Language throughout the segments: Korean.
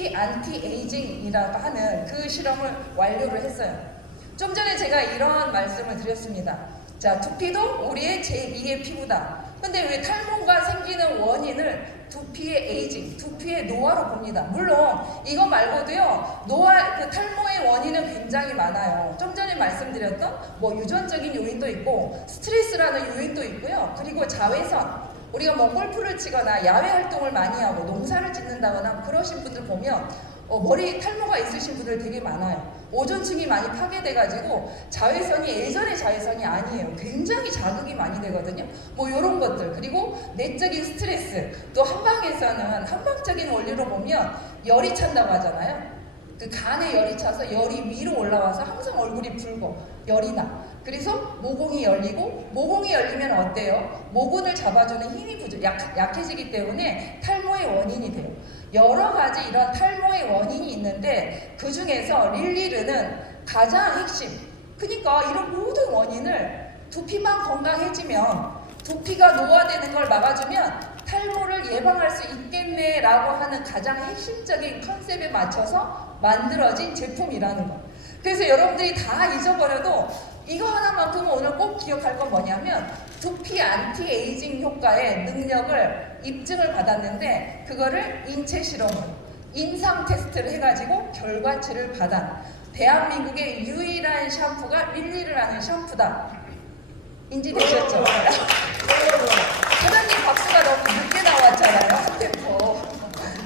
두피 안티에이징이라고 하는 그 실험을 완료를 했어요. 좀 전에 제가 이런 말씀을 드렸습니다. 자, 두피도 우리의 제2의 피부다. 근데 왜 탈모가 생기는 원인을 두피의 에이징, 두피의 노화로 봅니다. 물론 이거 말고도요, 탈모의 원인은 굉장히 많아요. 좀 전에 말씀드렸던 뭐 유전적인 요인도 있고 스트레스라는 요인도 있고요. 그리고 자외선, 우리가 뭐 골프를 치거나 야외 활동을 많이 하고 농사를 짓는다거나 그러신 분들 보면 머리 탈모가 있으신 분들 되게 많아요. 오존층이 많이 파괴돼가지고 자외선이 예전의 자외선이 아니에요. 굉장히 자극이 많이 되거든요. 뭐 이런 것들, 그리고 내적인 스트레스, 또 한방에서는 한방적인 원리로 보면 열이 찬다고 하잖아요. 그 간에 열이 차서 열이 위로 올라와서 항상 얼굴이 붉고 열이 나. 그래서 모공이 열리고, 모공이 열리면 어때요? 모근을 잡아주는 힘이 약해지기 때문에 탈모의 원인이 돼요. 여러 가지 이런 탈모의 원인이 있는데 그 중에서 릴리르는 가장 핵심, 그러니까 이런 모든 원인을 두피만 건강해지면, 두피가 노화되는 걸 막아주면 탈모를 예방할 수 있겠네 라고 하는 가장 핵심적인 컨셉에 맞춰서 만들어진 제품이라는 거. 그래서 여러분들이 다 잊어버려도 이거 하나만큼은 오늘 꼭 기억할 건 뭐냐면, 두피 안티에이징 효과의 능력을 입증을 받았는데, 그거를 인체 실험으로 임상 테스트를 해가지고 결과치를 받아 대한민국의 유일한 샴푸가 릴리르라는 샴푸다. 인지되셨죠? 사장님 박수가 너무 늦게 나왔잖아요. 한 템포.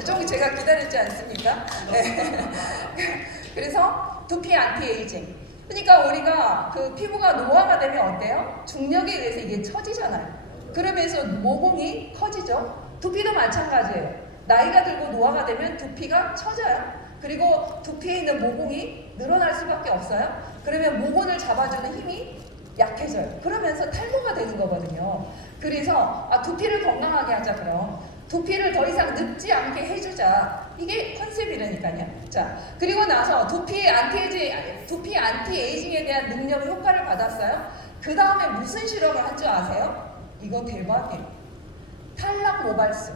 좀 제가 기다렸지 않습니까? 네. 그래서 두피 안티에이징. 그러니까 우리가 그 피부가 노화가 되면 어때요? 중력에 의해서 이게 처지잖아요. 그러면서 모공이 커지죠. 두피도 마찬가지예요. 나이가 들고 노화가 되면 두피가 처져요. 그리고 두피에 있는 모공이 늘어날 수밖에 없어요. 그러면 모근을 잡아주는 힘이 약해져요. 그러면서 탈모가 되는 거거든요. 그래서 두피를 건강하게 하자. 그럼 두피를 더 이상 늙지 않게 해주자. 이게 컨셉이라니까요. 자, 그리고 나서 두피 안티에이징에 대한 능력 효과를 받았어요. 그 다음에 무슨 실험을 한 줄 아세요? 이거 대박이에요. 탈락 모발수.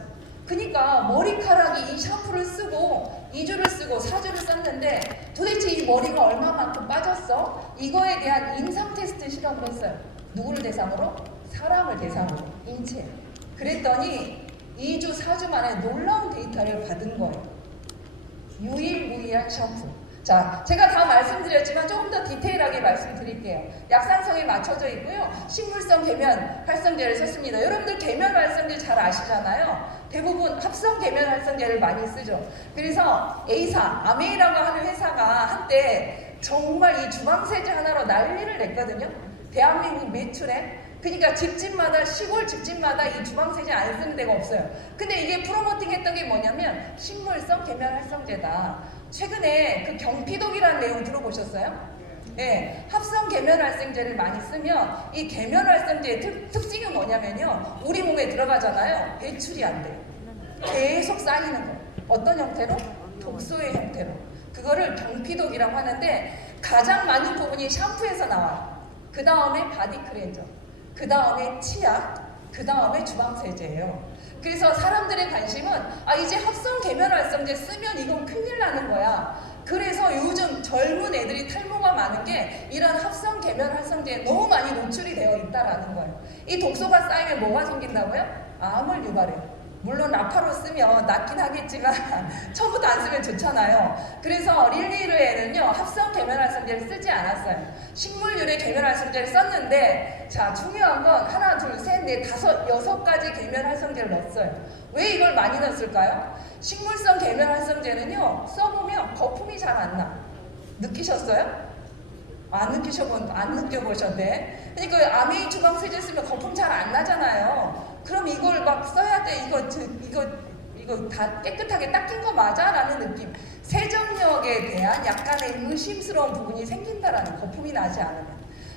그러니까 머리카락이 이 샴푸를 쓰고 2주를 쓰고 4주를 썼는데 도대체 이 머리가 얼마만큼 빠졌어? 이거에 대한 임상 테스트 실험을 했어요. 누구를 대상으로? 사람을 대상으로. 인체. 그랬더니 2주, 4주 만에 놀라운 데이터를 받은 거예요. 유일무이한 샴푸. 자, 제가 다 말씀드렸지만 조금 더 디테일하게 말씀드릴게요. 약산성이 맞춰져 있고요. 식물성 계면 활성제를 썼습니다. 여러분들 계면 활성제 잘 아시잖아요. 대부분 합성 계면 활성제를 많이 쓰죠. 그래서 A사, 아메이라고 하는 회사가 한때 정말 이 주방세제 하나로 난리를 냈거든요. 대한민국 매출에. 그러니까 집집마다, 시골 집집마다 이 주방세제 안 쓰는 데가 없어요. 근데 이게 프로모팅 했던 게 뭐냐면 식물성 계면 활성제다. 최근에 그 경피독이라는 내용 들어보셨어요? 네, 합성 계면 활성제를 많이 쓰면 이 계면 활성제의 특징은 뭐냐면요, 우리 몸에 들어가잖아요. 배출이 안 돼요. 계속 쌓이는 거예요. 어떤 형태로? 독소의 형태로. 그거를 경피독이라고 하는데 가장 많은 부분이 샴푸에서 나와요. 그 다음에 바디 클렌저, 그 다음에 치약, 그 다음에 주방세제예요. 그래서 사람들의 관심은 이제 합성 계면 활성제 쓰면 이건 큰일 나는 거야. 그래서 요즘 젊은 애들이 탈모가 많은 게 이런 합성 계면 활성제에 너무 많이 노출이 되어 있다라는 거예요. 이 독소가 쌓이면 뭐가 생긴다고요? 암을 유발해요. 물론 라파로 쓰면 낫긴 하겠지만 처음부터 안 쓰면 좋잖아요. 그래서 릴리르에는요, 합성 계면 활성제를 쓰지 않았어요. 식물유래 계면 활성제를 썼는데, 자, 중요한 건 하나, 둘, 셋, 넷, 다섯, 6가지 계면 활성제를 넣었어요. 왜 이걸 많이 넣었을까요? 식물성 계면 활성제는요, 써보면 거품이 잘 안 나. 느끼셨어요? 안 느껴보셨네. 그러니까 아메이 주방세제 쓰면 거품 잘 안 나잖아요. 그럼 이걸 막 써야 돼. 이거 다 깨끗하게 닦인 거 맞아? 라는 느낌. 세정력에 대한 약간의 의심스러운 부분이 생긴다라는, 거품이 나지 않으면.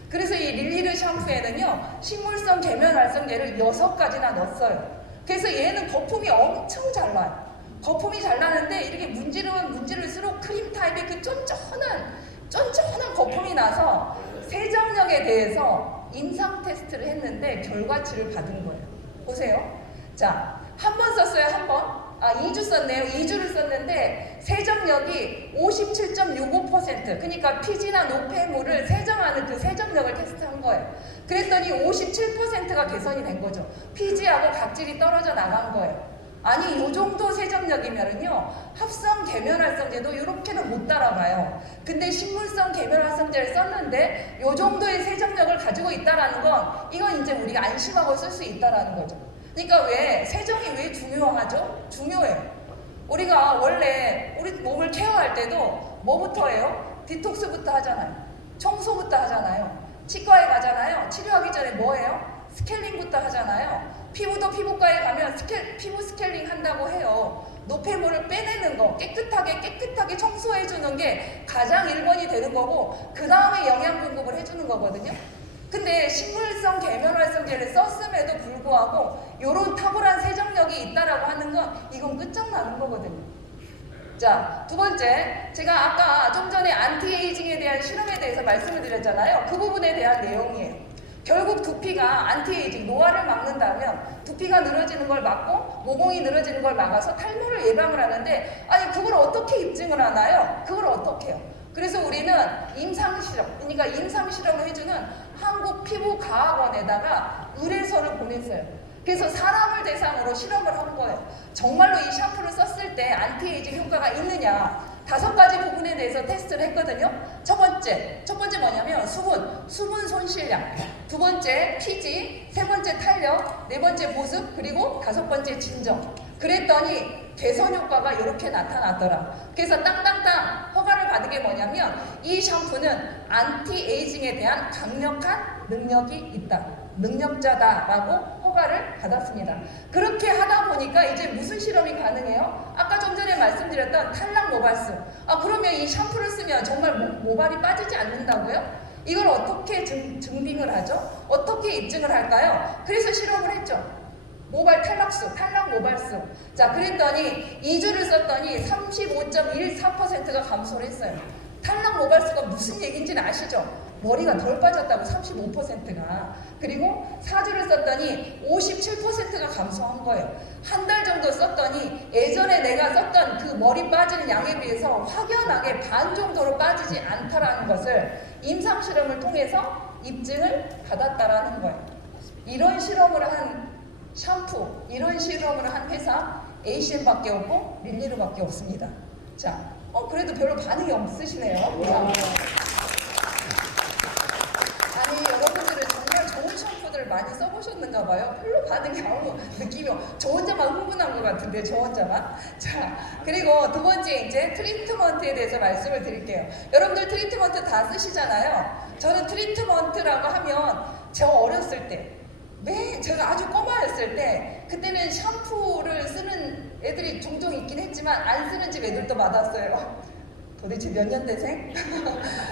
그래서 이 릴리르 샴푸에는요, 식물성 계면 활성제를 6가지나 넣었어요. 그래서 얘는 거품이 엄청 잘 나요. 거품이 잘 나는데 이렇게 문지를수록 크림 타입의 그 쫀쫀한 거품이 나서 세정력에 대해서 임상 테스트를 했는데 결과치를 받은 거예요. 보세요. 자, 한 번 썼어요. 한 번. 2주 썼네요. 2주를 썼는데 세정력이 57.65%. 그러니까 피지나 노폐물을 세정하는 그 세정력을 테스트한 거예요. 그랬더니 57%가 개선이 된 거죠. 피지하고 각질이 떨어져 나간 거예요. 아니 요 정도 세정력이면은요 합성 계면활성제도 이렇게는 못 따라가요. 근데 식물성 계면활성제를 썼는데 요 정도의 세정력을 가지고 있다라는 건 이건 이제 우리가 안심하고 쓸 수 있다라는 거죠. 그러니까 왜 세정이 왜 중요하죠? 중요해요. 우리가 원래 우리 몸을 케어할 때도 뭐부터 해요? 디톡스부터 하잖아요. 청소부터 하잖아요. 치과에 가잖아요. 치료하기 전에 뭐 해요? 스케일링부터 하잖아요. 피부도 피부과에 가면 피부 스케일링 한다고 해요. 노폐물을 빼내는 거, 깨끗하게 청소해주는 게 가장 1번이 되는 거고 그 다음에 영양 공급을 해주는 거거든요. 근데 식물성 계면활성제를 썼음에도 불구하고 이런 탁월한 세정력이 있다라고 하는 건 이건 끝장나는 거거든요. 자, 두 번째, 제가 아까 좀 전에 안티에이징에 대한 실험에 대해서 말씀을 드렸잖아요. 그 부분에 대한 내용이에요. 결국 두피가 안티에이징, 노화를 막는다면 두피가 늘어지는 걸 막고 모공이 늘어지는 걸 막아서 탈모를 예방을 하는데 아니 그걸 어떻게 입증을 하나요? 그걸 어떻게 해요? 그래서 우리는 임상실험, 그러니까 임상실험을 해주는 한국피부과학원에다가 의뢰서를 보냈어요. 그래서 사람을 대상으로 실험을 한 거예요. 정말로 이 샴푸를 썼을 때 안티에이징 효과가 있느냐 5가지 부분에 대해서 테스트를 했거든요. 첫 번째 뭐냐면 수분 손실량, 두 번째 피지, 세 번째 탄력, 네 번째 보습, 그리고 5번째 진정. 그랬더니 개선 효과가 이렇게 나타났더라. 그래서 땅땅땅 허가를 받은 게 뭐냐면 이 샴푸는 안티에이징에 대한 강력한 능력이 있다. 능력자다라고 허가를 받았습니다. 그렇게 하다 보니까 이제 무슨 실험이 가능해요? 아까 좀 전에 말씀드렸던 탈락 모발수. 그러면 이 샴푸를 쓰면 정말 모발이 빠지지 않는다고요? 이걸 어떻게 증빙을 하죠? 어떻게 입증을 할까요? 그래서 실험을 했죠. 모발 탈락수, 탈락 모발수. 자, 그랬더니 2주를 썼더니 35.14%가 감소를 했어요. 탈락 모발수가 무슨 얘기인지는 아시죠? 머리가 덜 빠졌다고 35%가. 그리고 4주를 썼더니 57%가 감소한 거예요. 한 달 정도 썼더니 예전에 내가 썼던 그 머리 빠지는 양에 비해서 확연하게 반 정도로 빠지지 않다라는 것을 임상실험을 통해서 입증을 받았다라는 거예요. 이런 실험을 한 샴푸, 이런 실험을 한 회사 에이시엠밖에 없고 릴리르밖에 없습니다. 자, 그래도 별로 반응이 없으시네요. 자. 아니 여러분들은 정말 좋은 샴푸들을 많이 써보셨는가 봐요. 별로 반응이 아무 느낌이 저 혼자만 흥분한 것 같은데 저 혼자만. 자, 그리고 두 번째 이제 트리트먼트에 대해서 말씀을 드릴게요. 여러분들 트리트먼트 다 쓰시잖아요. 저는 트리트먼트라고 하면 저 어렸을 때 제가 아주 꼬마였을 때 그때는 샴푸를 쓰는 애들이 종종 있긴 했지만 안 쓰는 집 애들도 많았어요. 도대체 몇 년대생?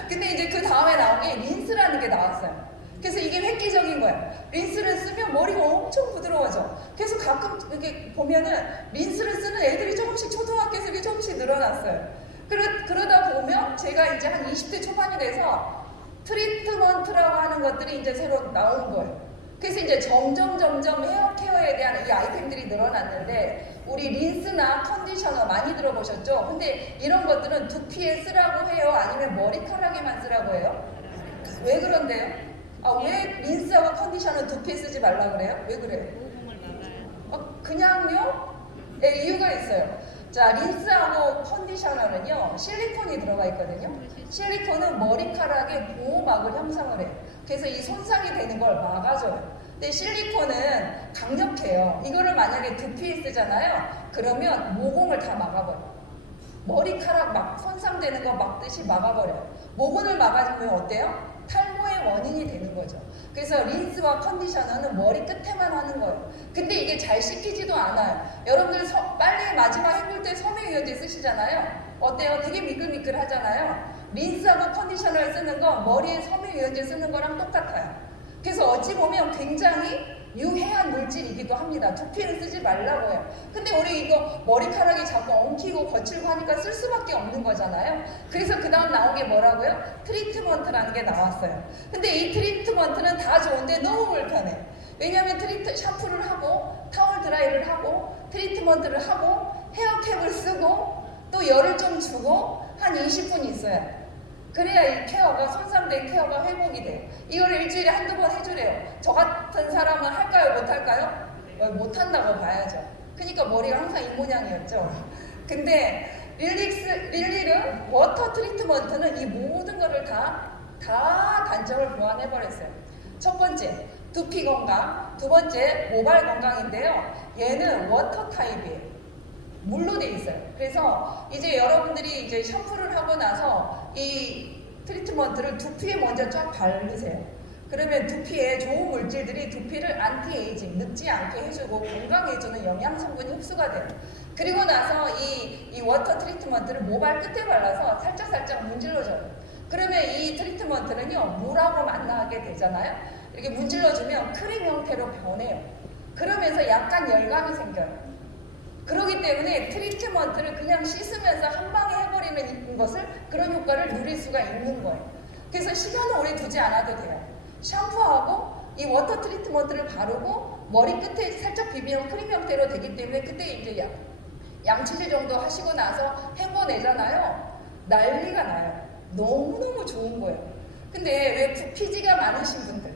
근데 이제 그 다음에 나온 게 린스라는 게 나왔어요. 그래서 이게 획기적인 거예요. 린스를 쓰면 머리가 엄청 부드러워져. 그래서 가끔 이렇게 보면은 린스를 쓰는 애들이 조금씩 초등학교에서 조금씩 늘어났어요. 그러다 보면 제가 이제 한 20대 초반이 돼서 트리트먼트라고 하는 것들이 이제 새로 나오는 거예요. 그래서 이제 점점 헤어 케어에 대한 이 아이템들이 늘어났는데 우리 린스나 컨디셔너 많이 들어보셨죠? 근데 이런 것들은 두피에 쓰라고 해요? 아니면 머리카락에만 쓰라고 해요? 왜 그런데요? 왜 린스하고 컨디셔너 두피에 쓰지 말라 그래요? 왜 그래요? 그냥요? 네, 이유가 있어요. 자, 린스하고 컨디셔너는요 실리콘이 들어가 있거든요. 실리콘은 머리카락의 보호막을 형성을 해요. 그래서 이 손상이 되는 걸 막아줘요. 근데 실리콘은 강력해요. 이거를 만약에 두피에 쓰잖아요. 그러면 모공을 다 막아버려요. 머리카락 막 손상되는 거 막듯이 막아버려요. 모공을 막아주면 어때요? 탈모의 원인이 되는 거죠. 그래서 린스와 컨디셔너는 머리 끝에만 하는 거예요. 근데 이게 잘 씻기지도 않아요. 여러분들 빨래 마지막 헹굴 때 섬유유연제 쓰시잖아요. 어때요? 되게 미끌미끌 하잖아요. 린스하고 컨디셔너를 쓰는 거 머리에 섬유유연제 쓰는 거랑 똑같아요. 그래서 어찌 보면 굉장히 유해한 물질이기도 합니다. 두피는 쓰지 말라고 해요. 근데 우리 이거 머리카락이 자꾸 엉키고 거칠고 하니까 쓸 수밖에 없는 거잖아요. 그래서 그 다음 나온 게 뭐라고요? 트리트먼트라는 게 나왔어요. 근데 이 트리트먼트는 다 좋은데 너무 불편해. 왜냐하면 샴푸를 하고 타월 드라이를 하고 트리트먼트를 하고 헤어캡을 쓰고 또 열을 좀 주고 한 20분 있어야 돼. 그래야 이 케어가, 손상된 케어가 회복이 돼요. 이걸 일주일에 한두 번 해주래요. 저 같은 사람은 할까요? 못할까요? 못한다고 봐야죠. 그러니까 머리가 항상 이 모양이었죠. 근데 릴리르 워터 트리트먼트는 이 모든 거를 다 단점을 보완해버렸어요. 첫 번째, 두피 건강. 두 번째, 모발 건강인데요. 얘는 워터 타입이에요. 물로 돼 있어요. 그래서 이제 여러분들이 이제 샴푸를 하고 나서 이 트리트먼트를 두피에 먼저 쫙 바르세요. 그러면 두피에 좋은 물질들이 두피를 안티에이징, 늙지 않게 해주고 건강해주는 영양 성분이 흡수가 돼요. 그리고 나서 이 워터 트리트먼트를 모발 끝에 발라서 살짝 문질러줘요. 그러면 이 트리트먼트는요, 물하고 만나게 되잖아요. 이렇게 문질러주면 크림 형태로 변해요. 그러면서 약간 열감이 생겨요. 그렇기 때문에 트리트먼트를 그냥 씻으면서 한 방에 해버리는 것을, 그런 효과를 누릴 수가 있는 거예요. 그래서 시간을 오래 두지 않아도 돼요. 샴푸하고 이 워터 트리트먼트를 바르고 머리 끝에 살짝 비비면 크림 형태로 되기 때문에 그때 이제 양치질 정도 하시고 나서 헹궈내잖아요. 난리가 나요. 너무너무 좋은 거예요. 근데 왜 부피지가 많으신 분들,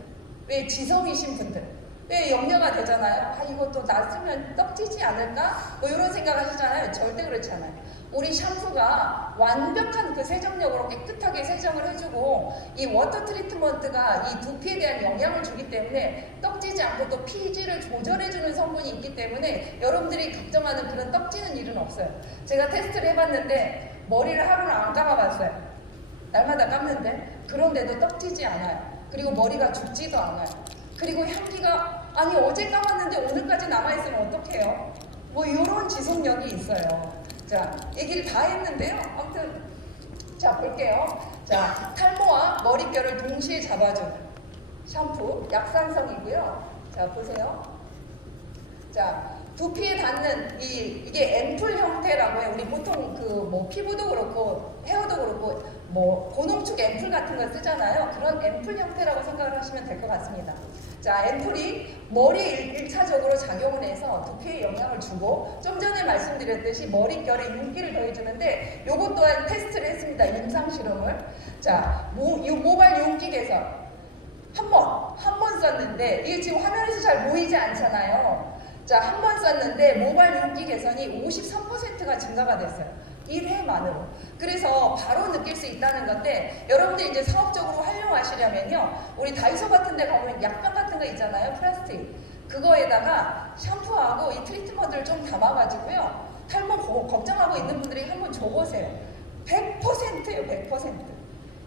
왜 지성이신 분들, 왜 염려가 되잖아요. 이것도 나 쓰면 떡지지 않을까? 뭐 이런 생각 하시잖아요. 절대 그렇지 않아요. 우리 샴푸가 완벽한 그 세정력으로 깨끗하게 세정을 해주고 이 워터 트리트먼트가 이 두피에 대한 영향을 주기 때문에 떡지지 않고 또 pH를 조절해주는 성분이 있기 때문에 여러분들이 걱정하는 그런 떡지는 일은 없어요. 제가 테스트를 해봤는데 머리를 하루를 안 감아봤어요. 날마다 감는데 그런데도 떡지지 않아요. 그리고 머리가 죽지도 않아요. 그리고 향기가, 아니 어제 감았는데 오늘까지 남아있으면 어떡해요? 뭐 이런 지속력이 있어요. 자, 얘기를 다 했는데요. 아무튼 자, 볼게요. 자, 탈모와 머릿결을 동시에 잡아주는 샴푸, 약산성이고요. 자, 보세요. 자, 두피에 닿는 이게 앰플 형태라고 해요. 우리 보통 그 뭐 피부도 그렇고 헤어도 그렇고 뭐 고농축 앰플 같은 거 쓰잖아요. 그런 앰플 형태라고 생각을 하시면 될 것 같습니다. 자, 앰플이 머리에 1차적으로 작용을 해서 두피에 영향을 주고, 좀 전에 말씀드렸듯이 머릿결에 윤기를 더해주는데, 요것 또한 테스트를 했습니다. 임상 실험을. 자, 모발 윤기 개선 한 번 썼는데, 이게 지금 화면에서 잘 보이지 않잖아요. 자, 한 번 썼는데 모발 윤기 개선이 53%가 증가가 됐어요. 1회만으로. 그래서 바로 느낄 수 있다는 건데, 여러분들이 이제 사업적으로 활용하시려면요, 우리 다이소 같은 데 가보면 약병 같은 거 있잖아요. 플라스틱. 그거에다가 샴푸하고 이 트리트먼트를 좀 담아가지고요, 탈모 걱정하고 있는 분들이 한번 줘보세요. 100%예요. 100%.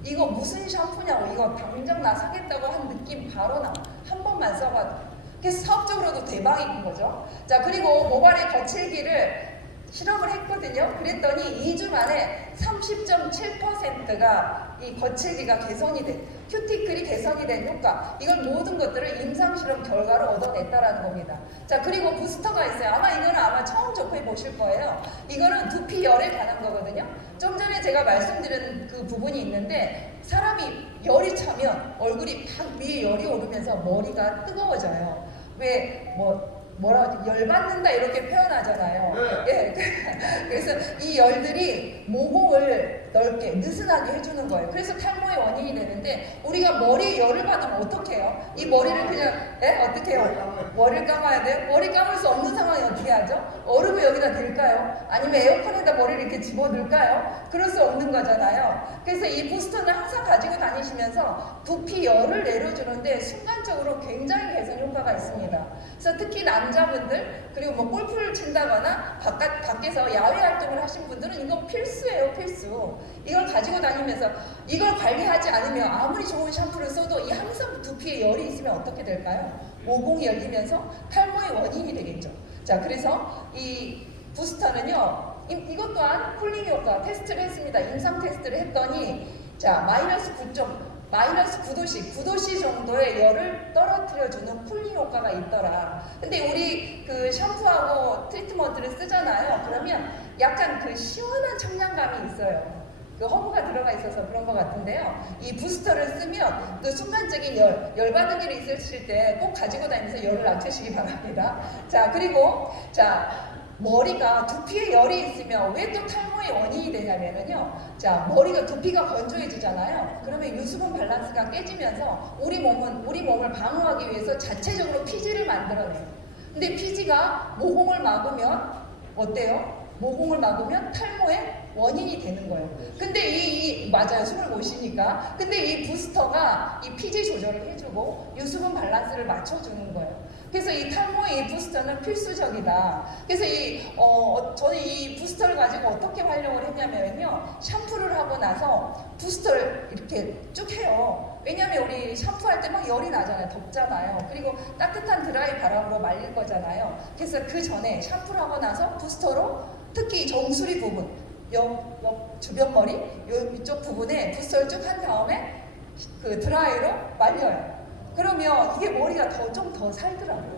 이거 무슨 샴푸냐고, 이거 당장 나 사겠다고 한 느낌 바로 나. 한 번만 써봐도. 그래서 사업적으로도 대박인 거죠. 자, 그리고 모발의 거칠기를 실험을 했거든요. 그랬더니 2주 만에 30.7%가 이 거칠기가 개선이 된, 큐티클이 개선이 된 효과, 이건 모든 것들을 임상실험 결과로 얻어냈다라는 겁니다. 자, 그리고 부스터가 있어요. 아마 이거는 아마 처음 접해 보실 거예요. 이거는 두피 열에 관한 거거든요. 좀 전에 제가 말씀드린 그 부분이 있는데, 사람이 열이 차면 얼굴이 팍 위에 열이 오르면서 머리가 뜨거워져요. 왜 뭐라 하지? 열받는다 이렇게 표현하잖아요. 네. 예. 그래서 이 열들이 모공을 넓게 느슨하게 해주는 거예요. 그래서 탈모의 원인이 되는데, 우리가 머리에 열을 받으면 어떻게 해요? 이 머리를 그냥 어떻게 해요? 머리를 감아야 돼요? 머리 감을 수 없는 상황이 어떻게 하죠? 얼음을 여기다 댈까요? 아니면 에어컨에다 머리를 이렇게 집어넣을까요? 그럴 수 없는 거잖아요. 그래서 이 부스터는 항상 가지고 다니시면서 두피 열을 내려주는데 순간적으로 굉장히 개선 효과가 있습니다. 그래서 특히 남자분들, 그리고 뭐 골프를 친다거나 밖에서 야외 활동을 하신 분들은 이거 필수예요. 필수. 이걸 가지고 다니면서 이걸 관리하지 않으면 아무리 좋은 샴푸를 써도 이 항상 두피에 열이 있으면 어떻게 될까요? 모공이 열리면서 탈모의 원인이 되겠죠. 자, 그래서 이 부스터는요, 이것 또한 쿨링 효과 테스트를 했습니다. 임상 테스트를 했더니, 자, 마이너스 9도씨 정도의 열을 떨어뜨려주는 쿨링 효과가 있더라. 근데 우리 그 샴푸하고 트리트먼트를 쓰잖아요. 그러면 약간 그 시원한 청량감이 있어요. 그 허브가 들어가 있어서 그런 것 같은데요. 이 부스터를 쓰면 그 순간적인 열받은 일이 있으실 때 꼭 가지고 다니면서 열을 낮추시기 바랍니다. 자, 그리고 자, 머리가 두피에 열이 있으면 왜 또 탈모의 원인이 되냐면요. 자, 머리가 두피가 건조해지잖아요. 그러면 유수분 밸런스가 깨지면서 우리 몸을 방어하기 위해서 자체적으로 피지를 만들어내요. 근데 피지가 모공을 막으면 어때요? 모공을 막으면 탈모의 원인이 되는 거예요. 근데 맞아요. 숨을 못 쉬니까. 근데 이 부스터가 이 피지 조절을 해주고 유수분 밸런스를 맞춰주는 거예요. 그래서 이 탈모의 이 부스터는 필수적이다. 그래서 저는 이 부스터를 가지고 어떻게 활용을 했냐면요. 샴푸를 하고 나서 부스터를 이렇게 쭉 해요. 왜냐면 우리 샴푸할 때 막 열이 나잖아요. 덥잖아요. 그리고 따뜻한 드라이 바람으로 말릴 거잖아요. 그래서 그 전에 샴푸를 하고 나서 부스터로 특히 정수리 부분, 옆 주변 머리, 이쪽 부분에 부스터를 쭉 한 다음에 그 드라이로 말려요. 그러면 이게 머리가 좀 더 살더라고요.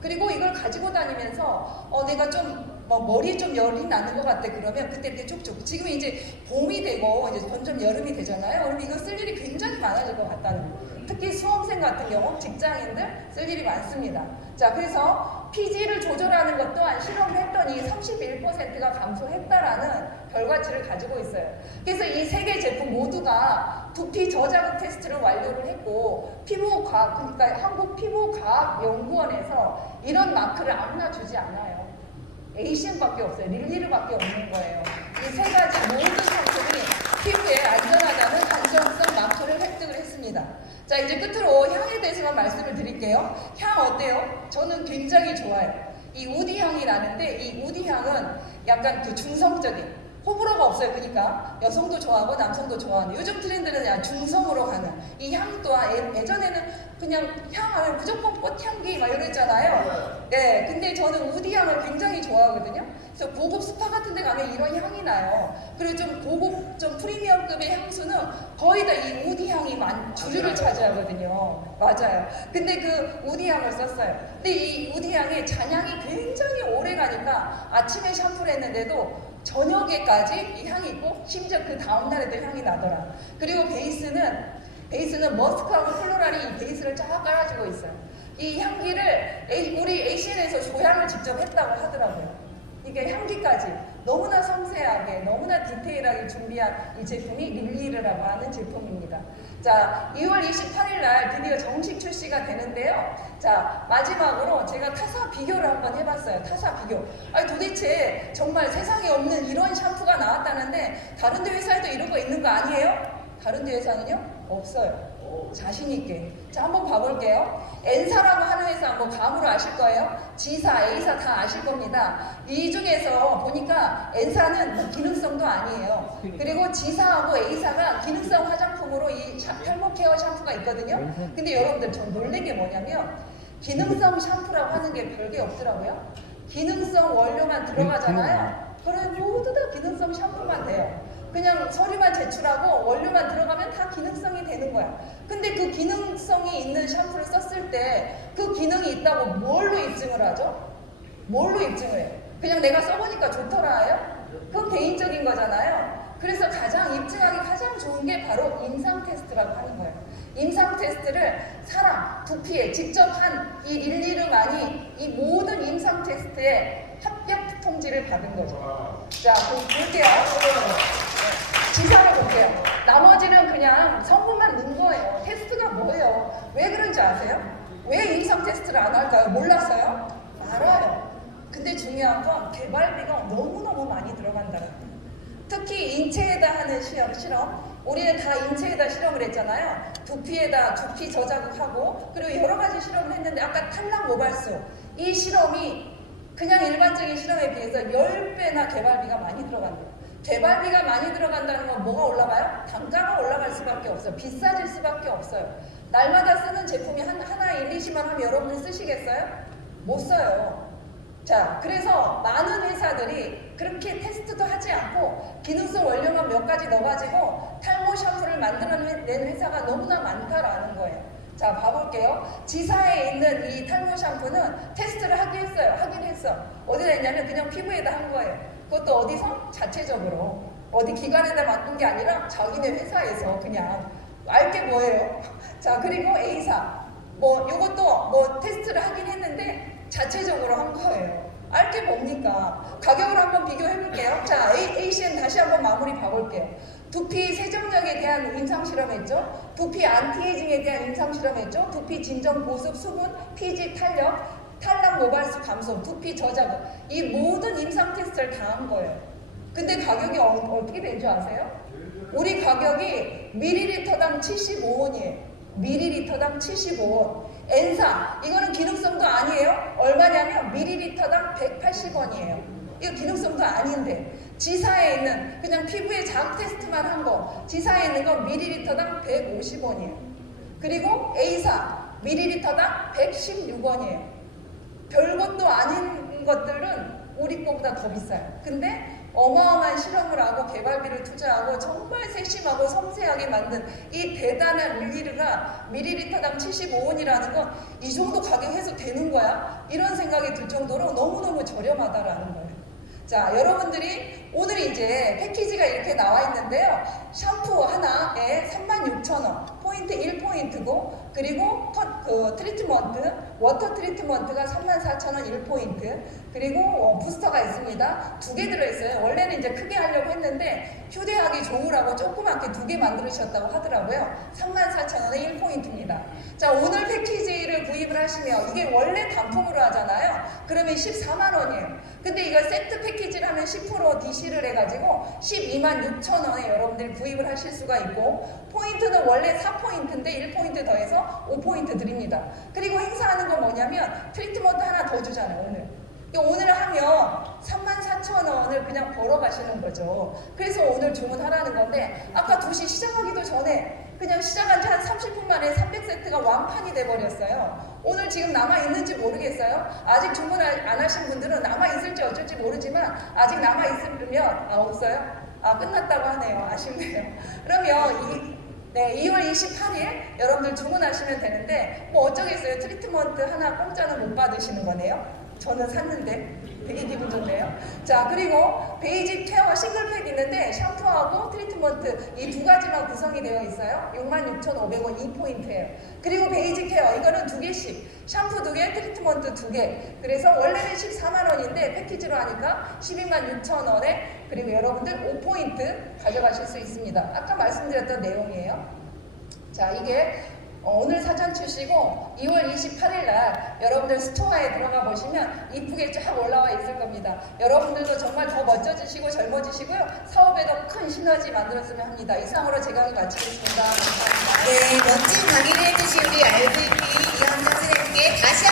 그리고 이걸 가지고 다니면서 내가 좀 머리에 좀 열이 나는 것 같아 그러면 그때 이렇게 쭉쭉. 지금 이제 봄이 되고 이제 점점 여름이 되잖아요. 그럼 이거 쓸 일이 굉장히 많아질 것 같다는 거예요. 특히 수험생 같은 경우 직장인들 쓸 일이 많습니다. 자, 그래서 피지를 조절하는 것 또한 실험을 했더니 31%가 감소했다라는 결과치를 가지고 있어요. 그래서 이 세 개 제품 모두가 두피 저자극 테스트를 완료를 했고 피부과학, 그러니까 한국피부과학연구원에서 이런 마크를 아무나 주지 않아요. 에이시안밖에 없어요. 릴리르밖에 없는 거예요. 이 세 가지 모든 상품이 피부에 안전하다는 안전성 마크를 획득을 했습니다. 자, 이제 끝으로 향에 대해서만 말씀을 드릴게요. 향 어때요? 저는 굉장히 좋아요. 이 우디 향이 나는데 이 우디 향은 약간 그 중성적인 호불호가 없어요. 그러니까 여성도 좋아하고 남성도 좋아하는 요즘 트렌드는 그냥 중성으로 가는 이 향 또한 예전에는 그냥 향하면 무조건 꽃향기 막 이랬잖아요. 네, 근데 저는 우디 향을 굉장히 좋아하거든요. 그래서 고급 스파 같은 데 가면 이런 향이 나요. 그리고 좀 고급, 좀 프리미엄급의 향수는 거의 다 이 우디 향이 주류를 차지하거든요. 맞아요. 근데 그 우디 향을 썼어요. 근데 이 우디 향의 잔향이 굉장히 오래 가니까 아침에 샴푸를 했는데도 저녁에까지 이 향이 있고 심지어 그 다음날에도 향이 나더라. 그리고 베이스는 머스크하고 플로랄이 이 베이스를 쫙 깔아주고 있어요. 이 향기를 우리 ACN에서 조향을 직접 했다고 하더라고요. 이게 향기까지 너무나 섬세하게 너무나 디테일하게 준비한 이 제품이 릴리르라고 하는 제품입니다. 자, 2월 28일 날 드디어 정식 출시가 되는데요. 자, 마지막으로 제가 타사 비교를 한번 해봤어요. 타사 비교. 아니 도대체 정말 세상에 없는 이런 샴푸가 나왔다는데 다른 데 회사에도 이런 거 있는 거 아니에요? 다른 데 회사는요? 없어요. 자신있게. 자, 한번 봐볼게요. N사라고 하는 회사 뭐 감으로 아실 거예요. G사, A사 다 아실 겁니다. 이 중에서 보니까 N사는 뭐 기능성도 아니에요. 그리고 G사하고 A사가 기능성 화장품으로 이 탈모 케어 샴푸가 있거든요. 근데 여러분들 전 놀란 게 뭐냐면 기능성 샴푸라고 하는 게 별게 없더라고요. 기능성 원료만 들어가잖아요. 그럼 모두 다 기능성 샴푸만 돼요. 그냥 서류만 제출하고 원료만 들어가면 다 기능성이 되는 거야. 근데 그 기능성이 있는 샴푸를 썼을 때 그 기능이 있다고 뭘로 입증을 하죠? 뭘로 입증을 해요? 그냥 내가 써보니까 좋더라요? 그건 개인적인 거잖아요. 그래서 입증하기 가장 좋은 게 바로 임상 테스트라고 하는 거예요. 임상 테스트를 사람, 두피에 직접 한 이 릴리르만이 이 모든 임상 테스트에 합격 통지를 받은 거죠. 자, 볼게요. 지사를 볼게요. 나머지는 그냥 성분만 넣은 거예요. 테스트가 뭐예요? 왜 그런지 아세요? 왜 임상 테스트를 안 할까요? 몰랐어요? 알아요. 근데 중요한 건 개발비가 너무너무 많이 들어간다는 거예요. 특히 인체에다 하는 실험, 우리는 다 인체에다 실험을 했잖아요. 두피에다 두피 저자극하고 그리고 여러 가지 실험을 했는데 아까 탈락 모발수 이 실험이 그냥 일반적인 실험에 비해서 10배나 개발비가 많이 들어간대요. 개발비가 많이 들어간다는 건 뭐가 올라가요? 단가가 올라갈 수밖에 없어요. 비싸질 수밖에 없어요. 날마다 쓰는 제품이 하나 1, 2시만 하면 여러분이 쓰시겠어요? 못 써요. 자, 그래서 많은 회사들이 그렇게 테스트도 하지 않고 기능성 원료만 몇 가지 넣어가지고 탈모 샴푸를 만들어낸 회사가 너무나 많다라는 거예요. 자, 봐볼게요. 지사에 있는 이 탈모 샴푸는 테스트를 하긴 했어. 어디다 했냐면 그냥 피부에다 한 거예요. 그것도 어디서? 자체적으로. 어디 기관에다 맡긴 게 아니라 자기네 회사에서 그냥. 알게 뭐예요? 자, 그리고 A사. 요것도 테스트를 하긴 했는데 자체적으로 한 거예요. 알 게 뭡니까? 가격을 한번 비교해 볼게요. 자, ACN 다시 한번 마무리 봐볼게요. 두피 세정력에 대한 임상 실험했죠. 두피 안티에이징에 대한 임상 실험했죠. 두피 진정 보습 수분, 피지 탄력, 탈락 모발수 감소, 두피 저자극 이 모든 임상 테스트를 다 한 거예요. 근데 가격이 어떻게 된 줄 아세요? 우리 가격이 밀리리터당 75원이에요. 밀리리터당 75원. N사 이거는 기능성도 아니에요. 얼마냐면 밀리리터당 180원이에요. 이거 기능성도 아닌데 지사에 있는 그냥 피부에 자극 테스트만 한 거 지사에 있는 건 밀리리터당 150원이에요. 그리고 A사 밀리리터당 116원이에요. 별것도 아닌 것들은 우리 거보다 더 비싸요. 근데 어마어마한 실험을 하고 개발비를 투자하고 정말 세심하고 섬세하게 만든 이 대단한 밀리르가 밀리리터당 75원이라는 건 이 정도 가격 해서 되는 거야? 이런 생각이 들 정도로 너무너무 저렴하다라는 거예요. 자, 여러분들이 오늘 이제 패키지가 이렇게 나와 있는데요. 샴푸 하나에 36,000원, 포인트 1포인트고, 그리고 트리트먼트, 워터 트리트먼트가 34,000원 1포인트, 그리고 부스터가 있습니다. 2개 들어있어요. 원래는 이제 크게 하려고 했는데 휴대하기 좋으라고 조그맣게 2개 만들으셨다고 하더라고요. 34,000원에 1포인트입니다. 자, 오늘 패키지를 구입을 하시면 이게 원래 단품으로 하잖아요. 그러면 14만원이에요. 근데 이걸 세트 패키지를 하면 10% DC를 해가지고 126,000원에 여러분들이 구입을 하실 수가 있고, 포인트는 원래 4포인트인데 1포인트 더해서 5포인트 드립니다. 그리고 행사하는 건 뭐냐면 트리트먼트 하나 더 주잖아요. 오늘 하면 34,000원을 그냥 벌어 가시는 거죠. 그래서 오늘 주문하라는 건데, 아까 2시 시작하기도 전에 그냥 시작한 지 한 30분 만에 300세트가 완판이 돼버렸어요. 오늘 지금 남아있는지 모르겠어요. 아직 주문 안 하신 분들은 남아있을지 어쩔지 모르지만 아직 남아있으면 없어요? 끝났다고 하네요. 아쉽네요. 그러면 2월 28일 여러분들 주문하시면 되는데 뭐 어쩌겠어요. 트리트먼트 하나 공짜는 못 받으시는 거네요. 저는 샀는데 되게 기분 좋네요. 자, 그리고 베이직 케어 싱글팩 있는데 샴푸하고 트리트먼트 이 2가지만 구성이 되어 있어요. 66,500원 2포인트예요. 그리고 베이직 케어 이거는 2개씩, 샴푸 2개, 트리트먼트 2개. 그래서 원래는 14만원인데 패키지로 하니까 126,000원에, 그리고 여러분들 5포인트 가져가실 수 있습니다. 아까 말씀드렸던 내용이에요. 자, 이게 오늘 사전 출시고 2월 28일 날 여러분들 스토어에 들어가 보시면 이쁘게 쫙 올라와 있을 겁니다. 여러분들도 정말 더 멋져지시고 젊어지시고요. 사업에 더 큰 시너지 만들었으면 합니다. 이상으로 제 강의 마치겠습니다. 감사합니다. 네, 멋진 강의를 해주신 우리 RVP 이현정 선생님께 다시